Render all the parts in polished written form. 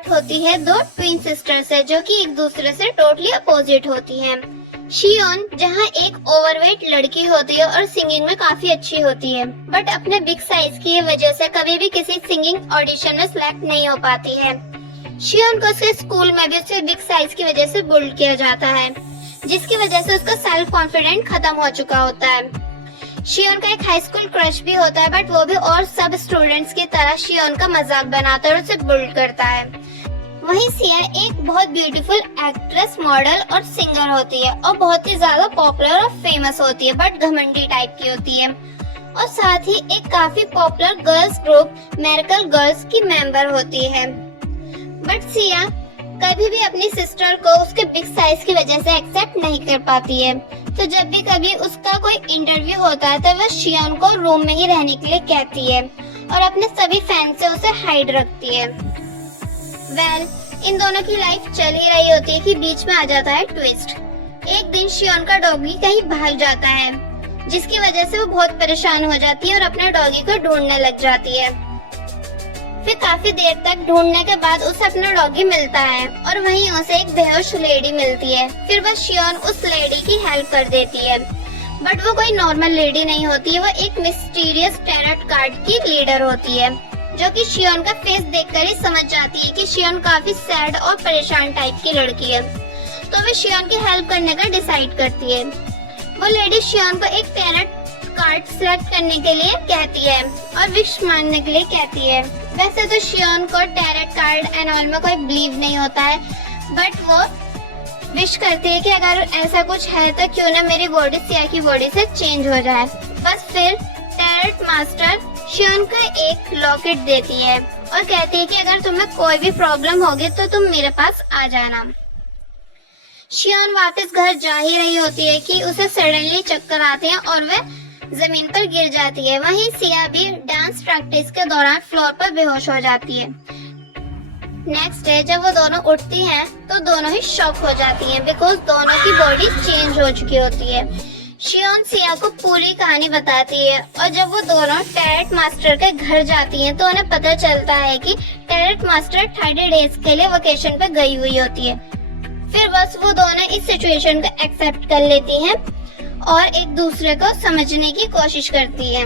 Start होती है दो ट्विन सिस्टर से, जो कि एक दूसरे से टोटली अपोजिट होती हैं। शियोन जहां एक ओवरवेट लड़की होती है और सिंगिंग में काफी अच्छी होती है, बट अपने बिग साइज की वजह से कभी भी किसी सिंगिंग ऑडिशन में सिलेक्ट नहीं हो पाती है। शियोन को उसके स्कूल में भी उसके बिग साइज की वजह से बुल्ड किया जाता है, जिसकी वजह से उसका सेल्फ कॉन्फिडेंट खत्म हो चुका होता है। शियोन का एक हाई स्कूल क्रश भी होता है, बट वो भी और सब स्टूडेंट्स की तरह शियोन का मजाक बनाता है और उसे बुल्ड करता है। वहीं सिया एक बहुत ब्यूटीफुल एक्ट्रेस, मॉडल और सिंगर होती है और बहुत ही ज्यादा पॉपुलर और फेमस होती है, बट घमंडी टाइप की होती है। और साथ ही एक काफी popular girls group miracle girls की मेंबर होती है। बट सिया कभी भी अपनी सिस्टर को उसके बिग साइज की वजह से एक्सेप्ट नहीं कर पाती है। तो जब भी कभी उसका कोई इंटरव्यू होता है तो वह शियोन को रूम में ही रहने के लिए कहती है और अपने सभी फैन से उसे हाइड रखती है। इन दोनों की लाइफ चल ही रही होती है कि बीच में आ जाता है ट्विस्ट। एक दिन शियोन का डॉगी कहीं भाग जाता है, जिसकी वजह से वो बहुत परेशान हो जाती है और अपने डॉगी को ढूंढने लग जाती है। फिर काफी देर तक ढूंढने के बाद उसे अपना डॉगी मिलता है और वहीं उसे एक बेहोश लेडी मिलती है। फिर वह शियोन उस लेडी की हेल्प कर देती है, बट वो कोई नॉर्मल लेडी नहीं होती है, वो एक मिस्टीरियस टैरोट कार्ड की लीडर होती है, जो कि शियोन का फेस देखकर ही समझ जाती है कि शियोन काफी सैड और परेशान टाइप की लड़की है। तो वे शियोन की हेल्प करने का डिसाइड करती है। वो लेडी शियोन को एक टैरोट कार्ड सिलेक्ट करने के लिए कहती है और विश मांगने के लिए कहती है। वैसे तो शियोन को टैरोट कार्ड एंड ऑल में कोई बिलीव नहीं होता है, बट वो विश करती है कि अगर ऐसा कुछ है तो क्यों ना मेरी बॉडी सिया की बॉडी से चेंज हो जाए। बस फिर टैरोट मास्टर शियोन को एक लॉकेट देती है और कहती है कि अगर तुम्हें कोई भी प्रॉब्लम होगी तो तुम मेरे पास आ जाना। शियोन वापस घर जा ही रही होती है कि उसे सडनली चक्कर आते हैं और वह जमीन पर गिर जाती है। वहीं सिया भी डांस प्रैक्टिस के दौरान फ्लोर पर बेहोश हो जाती है। नेक्स्ट डे जब वो दोनों उठती हैं तो दोनों ही शॉक हो जाती हैं, बिकॉज दोनों की बॉडी चेंज हो चुकी होती है। शियोन सिया को पूरी कहानी बताती है और जब वो दोनों टैरोट मास्टर के घर जाती हैं तो उन्हें पता चलता है कि टैरोट मास्टर 30 डेज के लिए वेकेशन पे गई हुई होती है। फिर बस वो दोनों इस सिचुएशन को एक्सेप्ट कर लेती हैं और एक दूसरे को समझने की कोशिश करती है।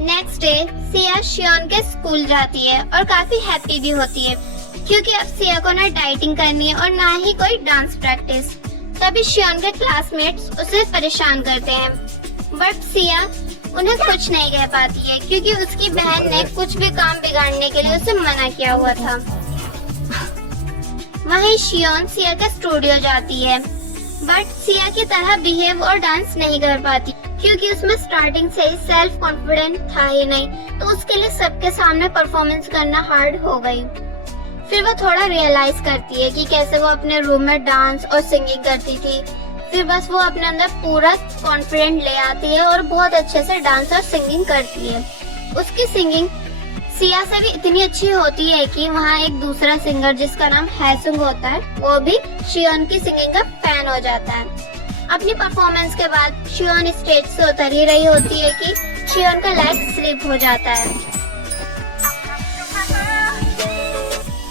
नेक्स्ट डे सिया शियोन के स्कूल जाती है और काफी हैप्पी भी होती है, क्योंकि अब सिया को ना डाइटिंग करनी है और ना ही कोई डांस प्रैक्टिस। तभी शियोन के क्लासमेट्स उसे परेशान करते हैं, बट सिया उन्हें कुछ नहीं कह पाती है क्योंकि उसकी बहन ने कुछ भी काम बिगाड़ने के लिए उसे मना किया हुआ था। वहीं शियोन सिया के स्टूडियो जाती है, बट सिया की तरह बिहेव और डांस नहीं कर पाती क्योंकि उसमें स्टार्टिंग से ही सेल्फ कॉन्फिडेंट था ही नहीं, तो उसके लिए सबके सामने परफॉर्मेंस करना हार्ड हो गई। फिर वो थोड़ा रियलाइज करती है कि कैसे वो अपने रूम में डांस और सिंगिंग करती थी। फिर बस वो अपने अंदर पूरा कॉन्फिडेंट ले आती है और बहुत अच्छे से डांस और सिंगिंग करती है। उसकी सिंगिंग सिया से भी इतनी अच्छी होती है कि वहाँ एक दूसरा सिंगर जिसका नाम हैसुंग होता है, वो भी शियोन की सिंगिंग का फैन हो जाता है। अपनी परफॉर्मेंस के बाद शियोन स्टेज से उतर ही रही होती है कि शियोन का लेग स्लिप हो जाता है।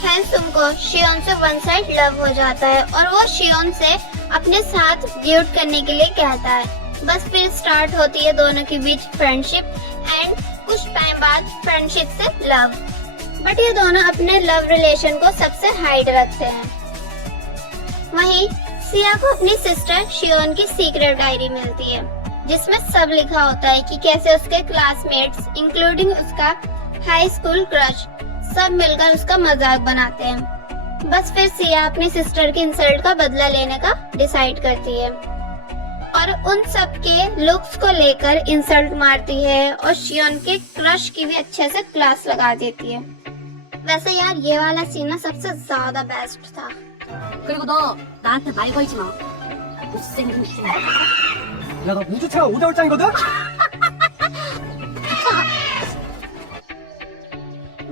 हैसुंग को शियोन से वन साइड लव हो जाता है और वो शियोन से अपने साथ ड्यूट करने के लिए कहता है। बस फिर स्टार्ट होती है दोनों के बीच फ्रेंडशिप एंड कुछ टाइम बाद फ्रेंडशिप से लव। बट ये दोनों अपने लव रिलेशन को सबसे हाइड रखते हैं। वहीं सिया को अपनी सिस्टर शियोन की सीक्रेट डायरी मिलती है, जिसमें सब लिखा होता है कि कैसे उसके क्लासमेट्स इंक्लूडिंग उसका हाई स्कूल क्रश सब मिलकर उसका मजाक बनाते हैं। बस फिर सिया अपनी सिस्टर की इंसल्ट का बदला लेने का डिसाइड करती है और उन सब के लुक्स को लेकर इंसल्ट मारती है और शियोन के क्रश की भी अच्छे से क्लास लगा देती है। वैसे यार ये वाला सीन ना सबसे ज्यादा बेस्ट था। 그리고 너 나한테 말 걸지 마. 못생긴 새. 야, 너 우주체가 5개월장이거든?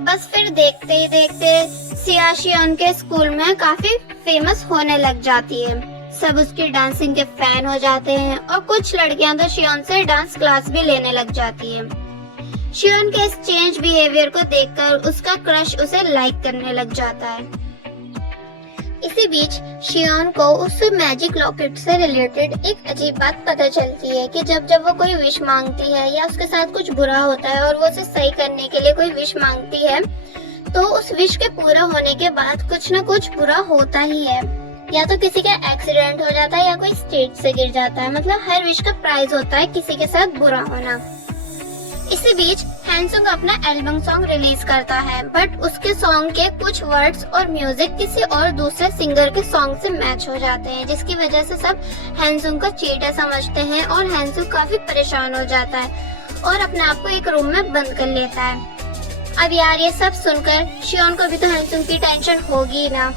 बस फिर देखते ही देखते सिया शियोन के स्कूल में काफी फेमस होने लग जाती है। सब उसकी डांसिंग के फैन हो जाते हैं और कुछ लड़कियां तो शियोन से डांस क्लास भी लेने लग जाती हैं। शियोन के इस चेंज बिहेवियर को देखकर उसका क्रश उसे लाइक करने लग जाता है। इसी बीच शियोन को उस मैजिक लॉकेट से रिलेटेड एक अजीब बात पता चलती है कि जब जब वो कोई विश मांगती है या उसके साथ कुछ बुरा होता है और वो उसे सही करने के लिए कोई विश मांगती है, तो उस विश के पूरा होने के बाद कुछ न कुछ बुरा होता ही है। या तो किसी का एक्सीडेंट हो जाता है या कोई स्टेज से गिर जाता है। मतलब हर विश का प्राइस होता है किसी के साथ बुरा होना। इसी बीच हैंसुंग अपना एल्बम सॉन्ग रिलीज करता है, बट उसके सॉन्ग के कुछ वर्ड्स और म्यूजिक किसी और दूसरे सिंगर के सॉन्ग से मैच हो जाते हैं, जिसकी वजह से सब हैंसुंग को चीटर समझते हैं और हैंसुंग काफी परेशान हो जाता है और अपने आप को एक रूम में बंद कर लेता है। अब यार ये सब सुनकर शियोन को भी तो हैंसुंग की टेंशन होगी ना,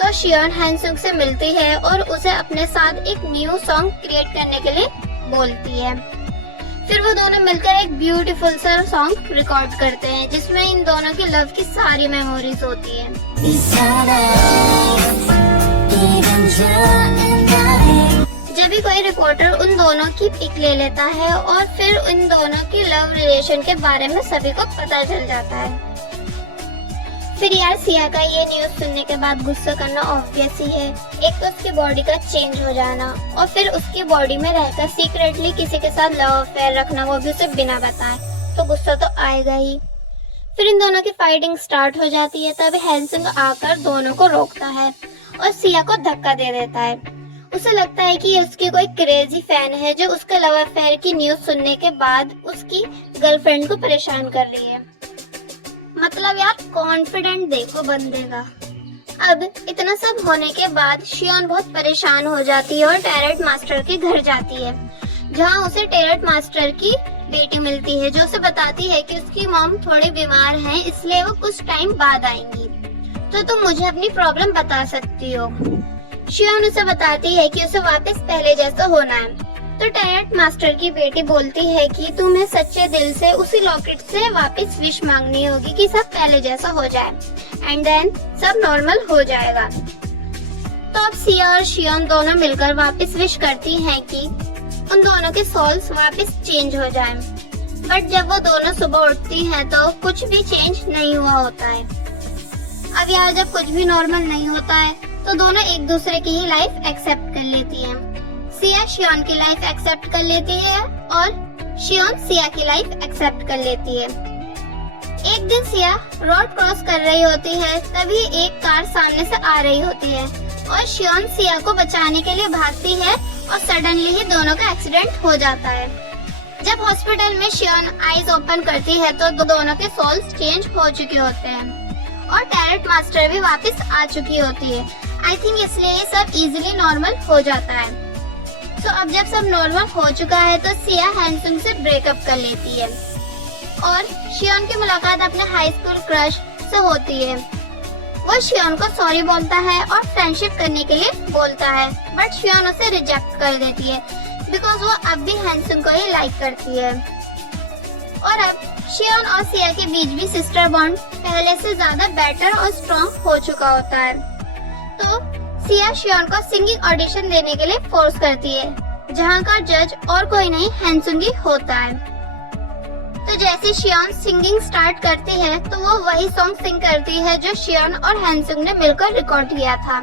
तो शियोन हैंसुंग से मिलती है और उसे अपने साथ एक न्यू सॉन्ग क्रिएट करने के लिए बोलती है। फिर वो दोनों मिलकर एक ब्यूटीफुल सा सॉन्ग रिकॉर्ड करते हैं जिसमें इन दोनों की लव की सारी मेमोरीज होती है। जब भी कोई रिपोर्टर उन दोनों की पिक ले लेता है और फिर उन दोनों की लव रिलेशन के बारे में सभी को पता चल जाता है। फिर यार सिया का ये न्यूज सुनने के बाद गुस्सा करना ऑब्वियस ही है। एक तो उसकी बॉडी का चेंज हो जाना और फिर उसकी बॉडी में रहकर सीक्रेटली किसी के साथ लव अफेयर रखना, वो भी उसे बिना बताए, तो गुस्सा तो आएगा ही। फिर इन दोनों की फाइटिंग स्टार्ट हो जाती है। तब हैंसुंग आकर दोनों को रोकता है और सिया को धक्का दे देता है। उसे लगता है कि उसकी कोई क्रेजी फैन है जो उसके लव अफेयर की न्यूज सुनने के बाद उसकी गर्लफ्रेंड को परेशान कर रही है। मतलब यार कॉन्फिडेंट देखो बंदे का। अब इतना सब होने के बाद शियोन बहुत परेशान हो जाती है और टैरेट मास्टर के घर जाती है, जहाँ उसे टैरेट मास्टर की बेटी मिलती है जो उसे बताती है कि उसकी मॉम थोड़ी बीमार है, इसलिए वो कुछ टाइम बाद आएंगी, तो तुम मुझे अपनी प्रॉब्लम बता सकती हो। शियोन उसे बताती है कि उसे वापस पहले जैसा होना है। तो टैरेट मास्टर की बेटी बोलती है कि तुम्हें सच्चे दिल से उसी लॉकेट से वापस विश मांगनी होगी कि सब पहले जैसा हो जाए एंड देन सब नॉर्मल हो जाएगा। तो अब सिया और शियोन दोनों मिलकर वापस विश करती हैं कि उन दोनों के सोल्स वापस चेंज हो जाएं। बट जब वो दोनों सुबह उठती हैं तो कुछ भी चेंज नहीं हुआ होता है। अब यार जब कुछ भी नॉर्मल नहीं होता है तो दोनों एक दूसरे की ही लाइफ एक्सेप्ट कर लेती हैं। सिया शियोन की लाइफ एक्सेप्ट कर लेती है और शियोन सिया की लाइफ एक्सेप्ट कर लेती है। एक दिन सिया रोड क्रॉस कर रही होती है, तभी एक कार सामने से आ रही होती है और शियोन सिया को बचाने के लिए भागती है और सडनली ही दोनों का एक्सीडेंट हो जाता है। जब हॉस्पिटल में शियोन आईज ओपन करती है तो दोनों के सोल्स चेंज हो चुके होते हैं और टैरेट मास्टर भी वापस आ चुकी होती है। आई थिंक इसलिए ये सब इजीली नॉर्मल हो जाता है। तो अब जब सब नॉर्मल हो चुका है तो सिया हैंसुंग से ब्रेकअप कर लेती है और शियोन की मुलाकात अपने हाई स्कूल क्रश से होती है। वो शियोन को सॉरी बोलता है और फ्रेंडशिप करने के लिए बोलता है, बट शियोन उसे रिजेक्ट कर देती है बिकॉज वो अब भी हैंसुंग को ही लाइक करती है। और अब शियोन और सिया के बीच भी सिस्टर बॉन्ड पहले से ज्यादा बेटर और स्ट्रॉन्ग हो चुका होता है। तो सिया शियोन को सिंगिंग ऑडिशन देने के लिए फोर्स करती है, जहाँ का जज और कोई नहीं हैंसुंग ही होता है। तो जैसे शियोन सिंगिंग स्टार्ट करती है तो वो वही सॉन्ग सिंग करती है जो शियोन और हैंसुंग ने मिलकर रिकॉर्ड किया था।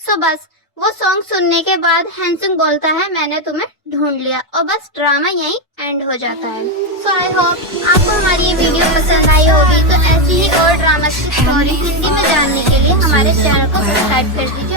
सो बस वो सॉन्ग सुनने के बाद हैंसुंग बोलता है मैंने तुम्हें ढूंढ लिया और बस ड्रामा यहीं एंड हो जाता है। सो आई होप आपको हमारी ये वीडियो पसंद आई होगी। तो ऐसी ही और ड्रामा की स्टोरी हिंदी में जानने के लिए हमारे चैनल को सब्सक्राइब कर दीजिए